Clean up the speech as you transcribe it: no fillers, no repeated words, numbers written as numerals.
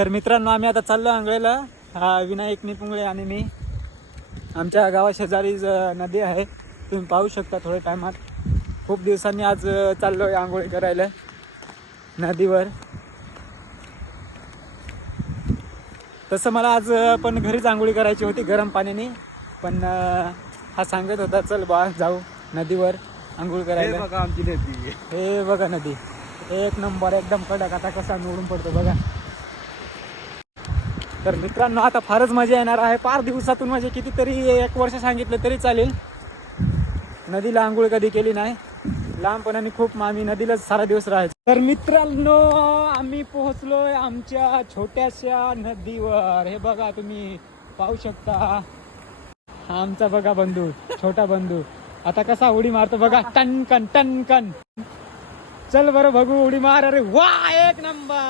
तर मित्रांनो आम्ही आता चाललो आंघोळीला. हा विनायक निपुंगळे आणि मी. आमच्या गावा शेजारी नदी आहे, तुम्ही पाहू शकता थोड्या टायमात. खूप दिवसांनी आज चाललो आहे आंघोळी करायला नदीवर. तसं मला आज पण घरीच आंघोळी करायची होती गरम पाण्याने, पण हा सांगत होता चल बा जाऊ नदीवर आंघोळ करायला. हे बघा आमची नदी. हे बघा नदी एक नंबर एकदम कडक. आता कसा निवडून पडतो बघा. तर मित्रांनो आता फारच मजा येणार आहे. 5 दिवसातून म्हणजे कितीतरी 1 वर्ष सांगितलं तरी चालेल. नदीला आंघोळ कधी केली नाही. लहानपणाने खूप आम्ही नदीलाच सारा दिवस राहायचो. तर मित्रांनो आम्ही पोहोचलोय आमच्या छोट्याशा नदीवर. हे बघा तुम्ही पाहू शकता. हा आमचा बघा बंधू, छोटा बंधू आता कसा उडी मारतो बघा. टनकन टनकन. चल बरं बघू उडी मार. अरे वा एक नंबर.